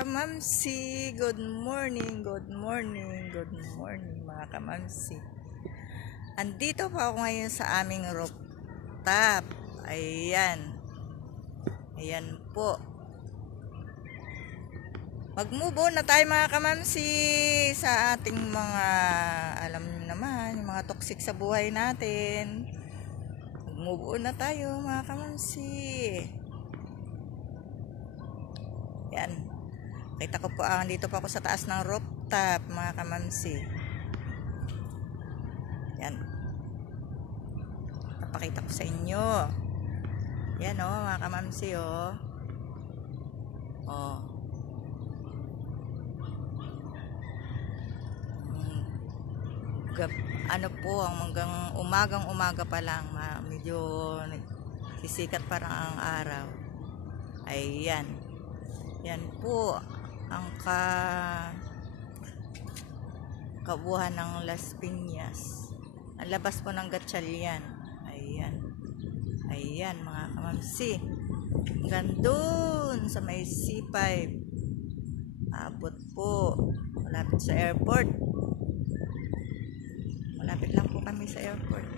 kamamsi, good morning, good morning, good morning mga kamamsi. Andito pa ako ngayon sa aming rooftop. Ayan. Ayan po. Mag-move on na tayo mga kamamsi sa ating mga, alam niyo naman, yung mga toxic sa buhay natin. Mag-move on na tayo mga kamamsi. Yan. Kita ko po, dito pa ako sa taas ng rooftop, mga kamamsi. Yan. Napakita ko sa inyo. Yan mga kamamsi Ano po, hanggang umaga pa lang, medyo sisikat parang ang araw. Ayan. Yan po ang kabuhan ng Las Piñas. Ang labas po ng Gatchalian. Ayan. Ayan mga kamamsi. Gandun sa may C5. Abot po. Malapit sa airport. Malapit lang po kami sa airport.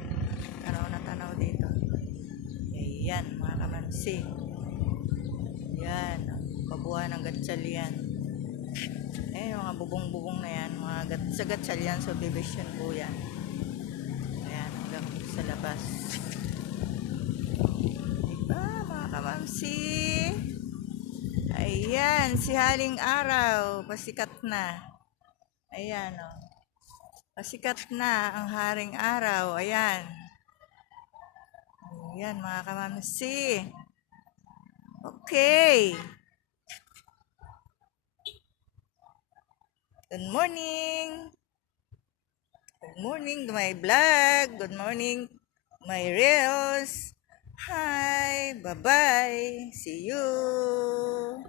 Tanaw na tanaw dito. Ayan mga kamamsi. Ayan. Kabuhan ng Gatchalian. Mga bubong-bubong na yan. Sa Gatchalian subdivision po yan. Ayan, hanggang sa labas. Diba mga kamamsi? Ayan, si Haling Araw. Pasikat na. Ayan Pasikat na ang Haring Araw. Ayan. Ayan mga kamamsi. Okay. Good morning. Good morning to my vlog. Good morning my reels. Hi. Bye-bye. See you.